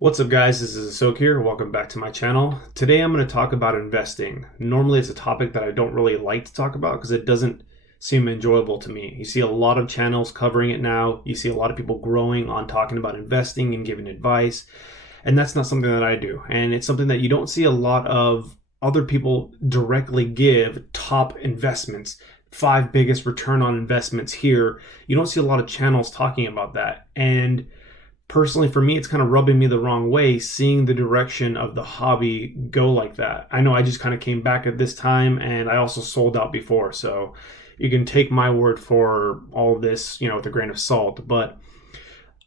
What's up guys, this is Asok here. Welcome back to my channel. Today I'm going to talk about investing. Normally it's a topic that I don't really like to talk about because it doesn't seem enjoyable to me. You see a lot of channels covering it now. You see a lot of people growing on talking about investing and giving advice. And that's not something that I do. And it's something that you don't see a lot of other people directly give top investments, 5 biggest return on investments here. You don't see a lot of channels talking about that. And personally for me, it's kind of rubbing me the wrong way seeing the direction of the hobby go like that. I know I just kind of came back at this time and I also sold out before, so you can take my word for all of this, with a grain of salt. But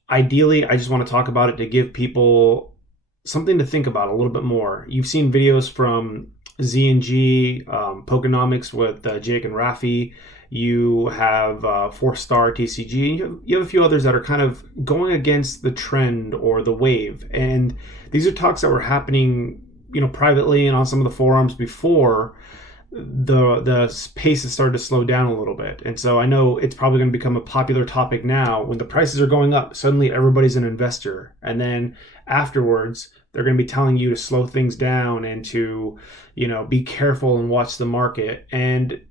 ideally, I just want to talk about it to give people something to think about a little bit more. You've seen videos from Z&G, Pokenomics with Jake and Rafi. You have 4-Star TCG. You have a few others that are kind of going against the trend or the wave. And these are talks that were happening, privately and on some of the forums before the pace has started to slow down a little bit. And so I know it's probably going to become a popular topic now. When the prices are going up, suddenly everybody's an investor. And then afterwards, they're going to be telling you to slow things down and to, be careful and watch the market. And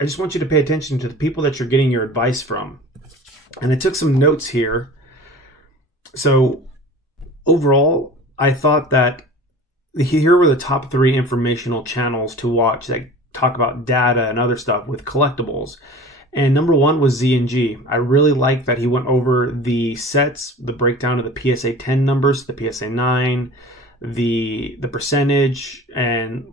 I just want you to pay attention to the people that you're getting your advice from. And I took some notes here. So overall, I thought that here were the top 3 informational channels to watch that talk about data and other stuff with collectibles. And number 1 was Z&G. I really like that he went over the sets, the breakdown of the PSA 10 numbers, the PSA 9, the percentage, and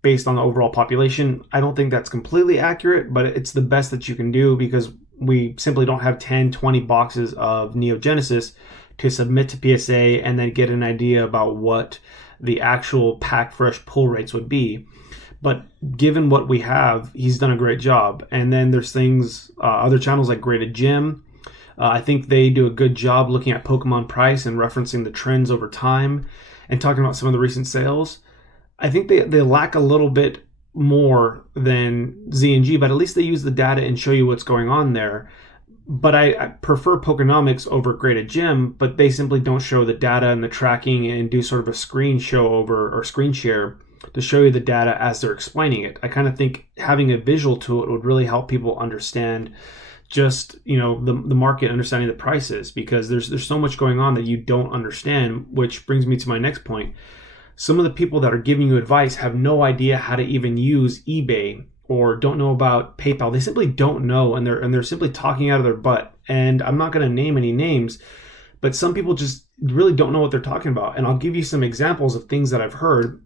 based on the overall population. I don't think that's completely accurate, but it's the best that you can do because we simply don't have 10, 20 boxes of Neo Genesis to submit to PSA and then get an idea about what the actual pack fresh pull rates would be. But given what we have, he's done a great job. And then there's things, other channels like Graded Gym. I think they do a good job looking at Pokemon price and referencing the trends over time and talking about some of the recent sales. I think they lack a little bit more than Z&G, but at least they use the data and show you what's going on there. But I prefer Pokenomics over Graded Gym, but they simply don't show the data and the tracking and do sort of a screen show over or screen share to show you the data as they're explaining it. I kind of think having a visual to it would really help people understand just, the market, understanding the prices, because there's so much going on that you don't understand, which brings me to my next point. Some of the people that are giving you advice have no idea how to even use eBay or don't know about PayPal. They simply don't know, and they're simply talking out of their butt. And I'm not going to name any names, but some people just really don't know what they're talking about. And I'll give you some examples of things that I've heard.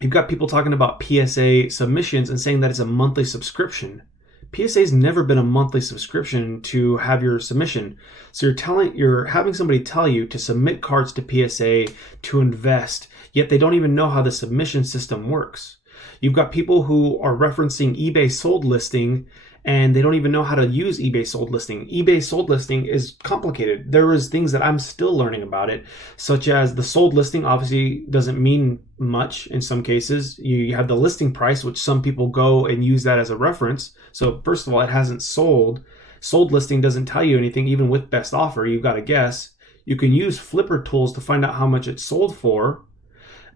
You've got people talking about PSA submissions and saying that it's a monthly subscription. PSA's never been a monthly subscription to have your submission. So you're having somebody tell you to submit cards to PSA to invest, yet they don't even know how the submission system works. You've got people who are referencing eBay sold listing and they don't even know how to use eBay sold listing. eBay sold listing is complicated. There is things that I'm still learning about it, such as the sold listing obviously doesn't mean much in some cases. You have the listing price, which some people go and use that as a reference. So first of all, it hasn't sold. Sold listing doesn't tell you anything. Even with best offer, you've got to guess. You can use Flipper tools to find out how much it's sold for.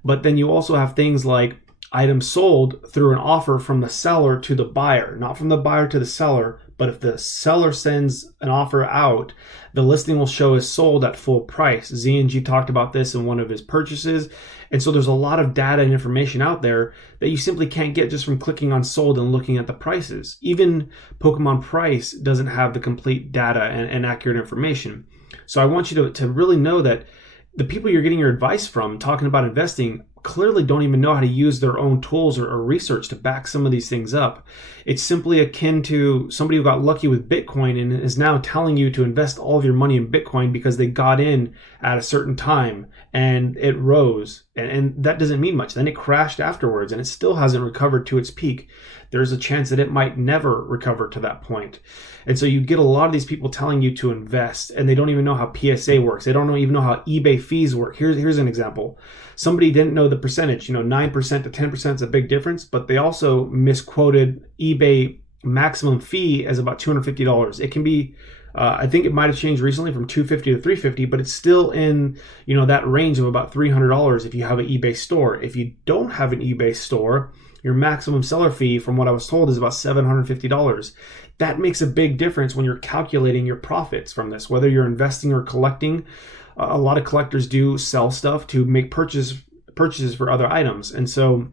But then you also have things like items sold through an offer from the seller to the buyer, not from the buyer to the seller. But if the seller sends an offer out, the listing will show as sold at full price. Z&G talked about this in one of his purchases. And so there's a lot of data and information out there that you simply can't get just from clicking on sold and looking at the prices. Even Pokemon Price doesn't have the complete data and accurate information. So I want you to really know that the people you're getting your advice from talking about investing clearly don't even know how to use their own tools or research to back some of these things up. It's simply akin to somebody who got lucky with Bitcoin and is now telling you to invest all of your money in Bitcoin because they got in at a certain time and it rose. And that doesn't mean much. Then it crashed afterwards and it still hasn't recovered to its peak. There's a chance that it might never recover to that point. And so you get a lot of these people telling you to invest and they don't even know how PSA works. They don't even know how eBay fees work. Here's an example. Somebody didn't know the percentage, 9% to 10% is a big difference, but they also misquoted eBay maximum fee as about $250. It can be I think it might have changed recently from $250 to $350, but it's still in, that range of about $300 if you have an eBay store. If you don't have an eBay store, your maximum seller fee, from what I was told, is about $750. That makes a big difference when you're calculating your profits from this, whether you're investing or collecting. A lot of collectors do sell stuff to make purchases for other items. And so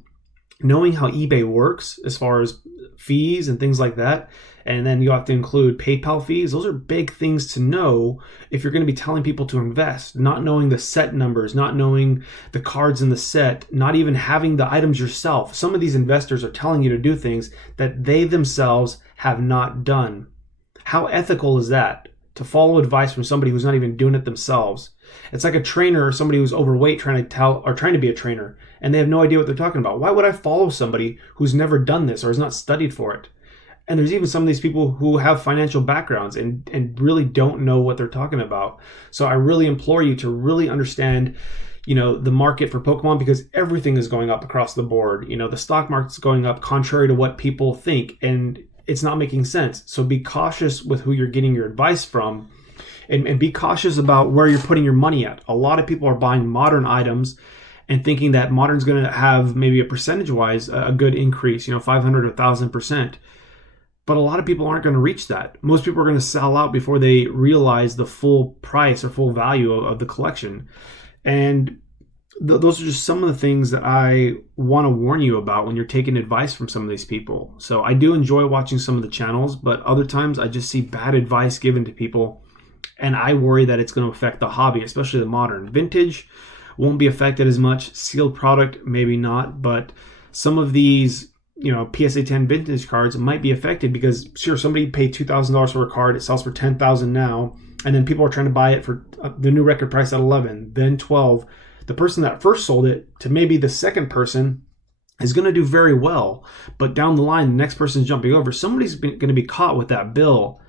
knowing how eBay works as far as fees and things like that, and then you have to include PayPal fees. Those are big things to know if you're going to be telling people to invest. Not knowing the set numbers, not knowing the cards in the set, not even having the items yourself. Some of these investors are telling you to do things that they themselves have not done. How ethical is that? To follow advice from somebody who's not even doing it themselves. It's like a trainer or somebody who's overweight trying to be a trainer, and they have no idea what they're talking about. Why would I follow somebody who's never done this or has not studied for it? And there's even some of these people who have financial backgrounds and really don't know what they're talking about. So I really implore you to really understand, the market for Pokemon, because everything is going up across the board. The stock market's going up contrary to what people think, and it's not making sense. So be cautious with who you're getting your advice from, and be cautious about where you're putting your money at. A lot of people are buying modern items and thinking that modern's going to have maybe a percentage-wise a good increase, 500 or 1,000%. But a lot of people aren't going to reach that. Most people are going to sell out before they realize the full price or full value of the collection. And those are just some of the things that I want to warn you about when you're taking advice from some of these people. So I do enjoy watching some of the channels, but other times I just see bad advice given to people, and I worry that it's going to affect the hobby, especially the modern. Vintage won't be affected as much. Sealed product, maybe not, but some of these PSA 10 vintage cards might be affected because, sure, somebody paid $2,000 for a card, it sells for $10,000 now, and then people are trying to buy it for the new record price at $11,000, then $12,000. The person that first sold it to maybe the second person is going to do very well, but down the line, the next person's jumping over. Somebody's going to be caught with that bill,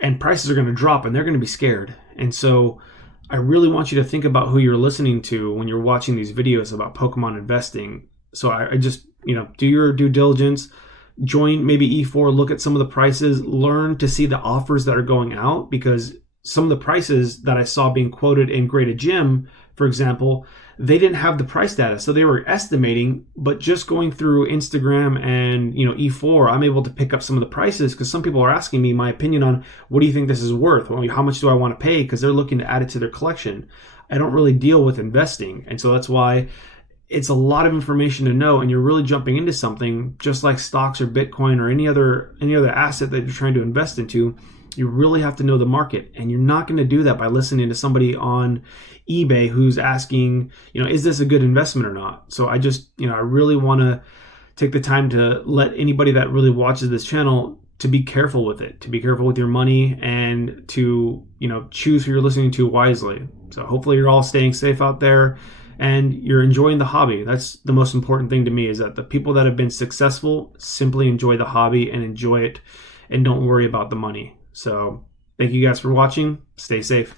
and prices are going to drop, and they're going to be scared. And so I really want you to think about who you're listening to when you're watching these videos about Pokemon investing. So I just, do your due diligence, join maybe E4, look at some of the prices, learn to see the offers that are going out, because some of the prices that I saw being quoted in Graded Gym, for example, they didn't have the price data. So they were estimating, but just going through Instagram and, E4, I'm able to pick up some of the prices, because some people are asking me my opinion on, what do you think this is worth? Well, how much do I want to pay? Because they're looking to add it to their collection. I don't really deal with investing. And so that's why it's a lot of information to know, and you're really jumping into something just like stocks or Bitcoin or any other asset that you're trying to invest into. You really have to know the market, and you're not going to do that by listening to somebody on eBay who's asking, is this a good investment or not? So I just, I really want to take the time to let anybody that really watches this channel to be careful with it, to be careful with your money, and to, choose who you're listening to wisely. So hopefully you're all staying safe out there and you're enjoying the hobby. That's the most important thing to me, is that the people that have been successful simply enjoy the hobby and enjoy it and don't worry about the money. So thank you guys for watching. Stay safe.